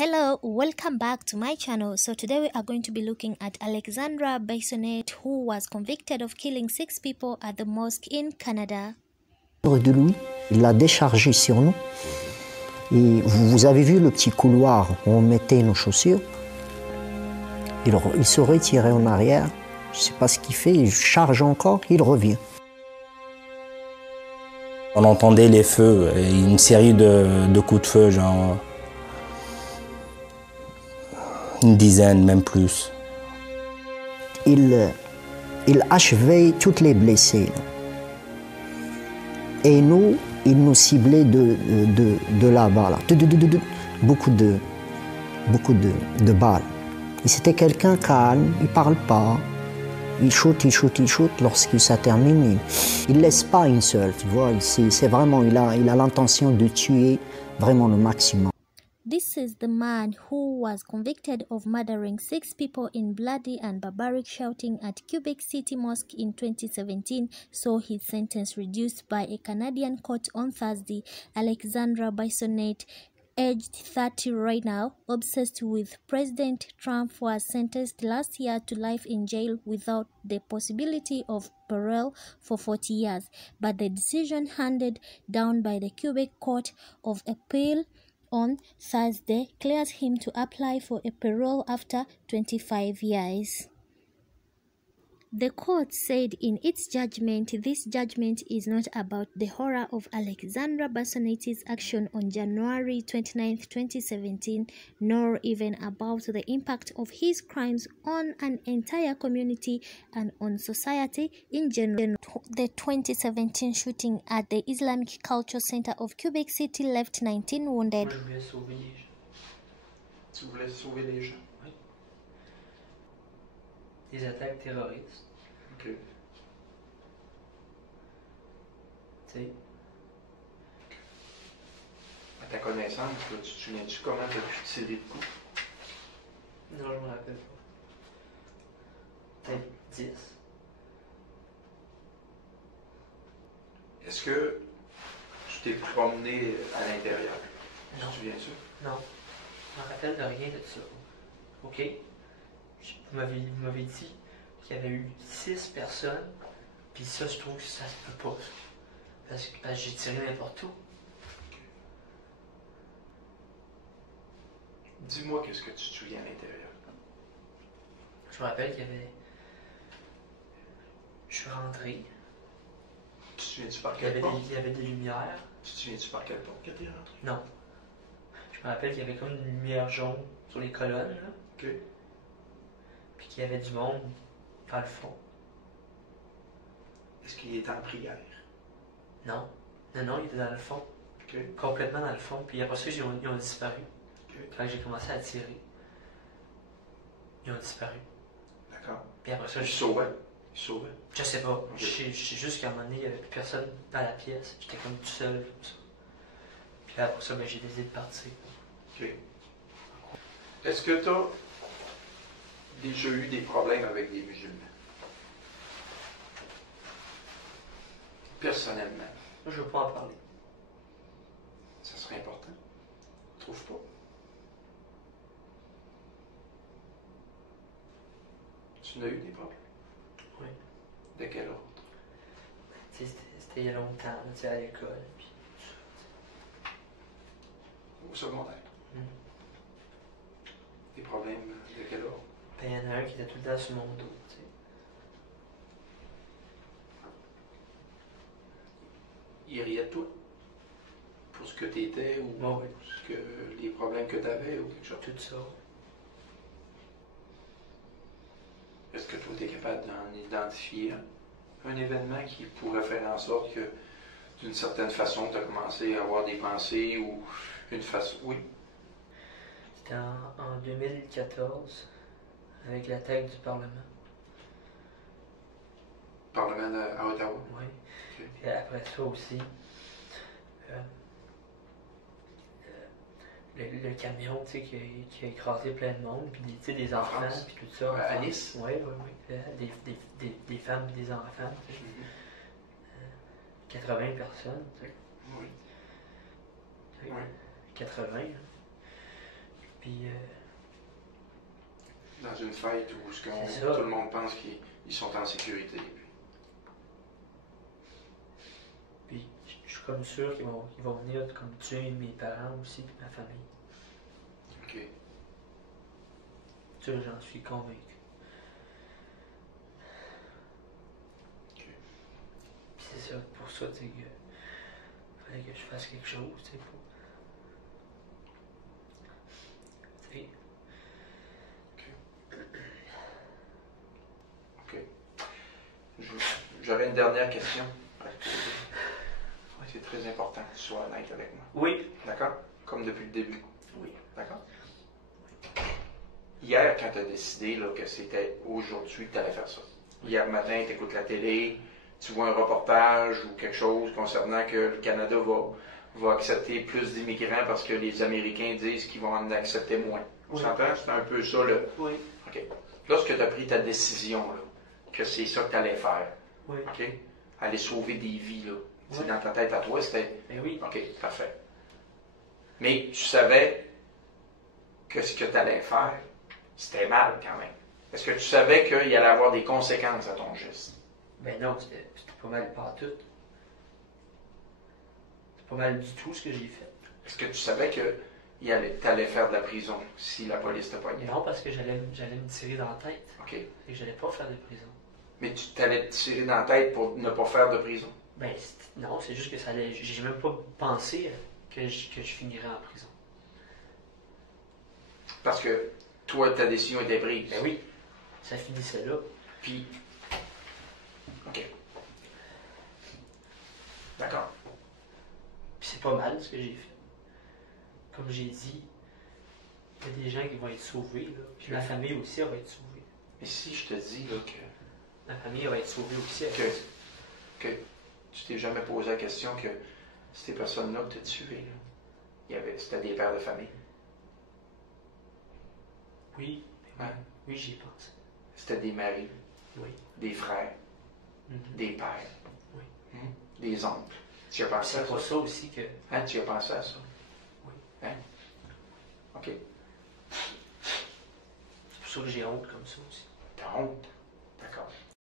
Hello, welcome back to my channel. So today we are going to be looking at Alexandra Bissonnette, who was convicted of killing 6 people at the mosque in Canada. De Louis, il l'a déchargé sur nous. Et vous avez vu le petit couloir où on mettait nos chaussures. Il se retirait en arrière. Je ne sais pas ce qu'il fait, il charge encore, il revient. On entendait les feux et une série de coups de feu, genre une dizaine, même plus. Il achevait tous les blessés. Et nous, il nous ciblait de là-bas. Là. Beaucoup de balles. Et c'était quelqu'un calme, il ne parle pas. Il shoot. Lorsque ça termine, il ne laisse pas une seule. Tu vois, c'est vraiment, il a l'intention de tuer vraiment le maximum. This is the man who was convicted of murdering 6 people in bloody and barbaric shouting at Quebec City Mosque in 2017, saw his sentence reduced by a Canadian court on Thursday. Alexandra Bissonnette, aged 30 right now, obsessed with President Trump, was sentenced last year to life in jail without the possibility of parole for 40 years. But the decision handed down by the Quebec Court of Appeal on Thursday clears him to apply for a parole after 25 years. The court said in its judgment, this judgment is not about the horror of Alexandra Bissonnette's action on January 29, 2017, nor even about the impact of his crimes on an entire community and on society in general. The 2017 shooting at the Islamic Culture Center of Quebec City left 19 wounded. Moi, je voulais sauver les gens. Tu voulais sauver les gens? Oui. Des attaques terroristes. OK. Tu sais. À ta connaissance, là, tu te souviens-tu comment tu as pu tirer de coups? Non, je me rappelle pas. Peut-être 10. Est-ce que tu t'es promené à l'intérieur? Non. Tu te souviens-tu? Non. Je me rappelle de rien de ça. OK? Vous m'avez dit qu'il y avait eu 6 personnes, puis ça, je trouve que ça se peut pas. Parce que j'ai tiré n'importe où. Dis-moi qu'est-ce que tu te souviens à l'intérieur. Je me rappelle qu'il y avait... Je suis rentré. Tu te souviens-tu par Il y quelle avait porte? il y avait des lumières. Tu te souviens-tu par quelle porte que t'es rentré? Non. Je me rappelle qu'il y avait comme une lumière jaune sur les colonnes, là. OK. Puis qu'il y avait du monde dans le fond. Est-ce qu'il était en prière? Non. Non, il était dans le fond. OK. Complètement dans le fond. Puis après ça, ils ont disparu. OK. Quand j'ai commencé à tirer, ils ont disparu. D'accord. Puis après ça, Il sauvait? Il sauvait? je sais pas. Ok. Je sais juste qu'à un moment donné, il n'y avait plus personne dans la pièce. J'étais comme tout seul, comme ça. Puis là, après ça, ben, j'ai décidé de partir. OK. Est-ce que tu as déjà eu des problèmes avec des musulmans? Personnellement, Moi, je veux pas en parler. ça serait important. Tu trouves pas? Tu n'as eu des problèmes? Oui. De quel ordre? Tu sais, c'était il y a longtemps, là, tu sais, à l'école. Puis Au secondaire? Mhm. Des problèmes de quel ordre? ben, il y en a un qui était tout le temps sur mon dos, tu sais. Il riait de toi? Pour ce que tu étais ou Ouais, ouais. pour ce que, les problèmes que tu avais ou quelque chose? Tout ça. Est-ce que toi, tu es capable d'en identifier un événement qui pourrait faire en sorte que, d'une certaine façon, tu as commencé à avoir des pensées ou une façon... Oui? C'était en 2014, avec l'attaque du Parlement. Parlement à Ottawa? Oui. Ok. Et après ça aussi, le camion, tu sais, qui a écrasé plein de monde, puis tu sais, des enfants, France? puis tout ça. À Nice? Oui. Des femmes et des enfants, tu sais. Mhm. 80 personnes, tu sais. Oui. Tu sais, Oui. 80. Puis Puis, Dans une fête où tout C'est ça. le monde pense qu'ils sont en sécurité. puis je suis comme sûr qu'ils vont venir comme tuer mes parents aussi, puis ma famille. OK. Ça, j'en suis convaincu. OK. Puis c'est ça, pour ça, tu sais, que fallait que je fasse quelque chose, tu sais, pour... Tu sais, OK. J'aurais une dernière question. C'est très important que tu sois honnête avec moi. oui, D'accord? Comme depuis le début. oui. D'accord? Hier, quand tu as décidé là, que c'était aujourd'hui que tu allais faire ça, hier matin, tu écoutes la télé, tu vois un reportage ou quelque chose concernant que le Canada va accepter plus d'immigrants parce que les Américains disent qu'ils vont en accepter moins. Tu Oui. s'entends? C'est un peu ça le. Oui, OK. Lorsque tu as pris ta décision, là, que c'est ça que tu allais faire, oui. OK? Aller sauver des vies, là. Tu sais, Oui. dans ta tête à toi, c'était. Ben oui. OK, parfait. Mais tu savais que ce que tu allais faire, c'était mal quand même. Est-ce que tu savais qu'il allait avoir des conséquences à ton geste? Ben non, c'était pas mal partout. C'était pas mal du tout ce que j'ai fait. Est-ce que tu savais que tu allais faire de la prison si la police te pognait? Non, parce que j'allais me tirer dans la tête. OK. Et que j'allais pas faire de prison. Mais tu t'allais te tirer dans la tête pour ne pas faire de prison? Ben non, c'est juste que ça allait. J'ai même pas pensé que je finirais en prison. Parce que toi, ta décision était prise. Ben oui, ça finissait là. Puis. OK. D'accord. Puis c'est pas mal ce que j'ai fait. Comme j'ai dit, il y a des gens qui vont être sauvés, là. Puis ma famille aussi, elle va être sauvée. Mais si je te dis là, Ma famille, elle va être sauvée aussi. que tu t'es jamais posé la question que ces personnes-là que tu as tuées, là, c'était des pères de famille. Oui, ben Hein? oui, j'y ai pensé. C'était des maris, Oui. des frères, Mhm. des pères, Oui. des oncles. Tu as Puis pensé à c'est ça? pour ça aussi que. Hein, tu as pensé à ça? Oui. Hein? OK. C'est pour ça que j'ai honte comme ça aussi. T'as honte. D'accord.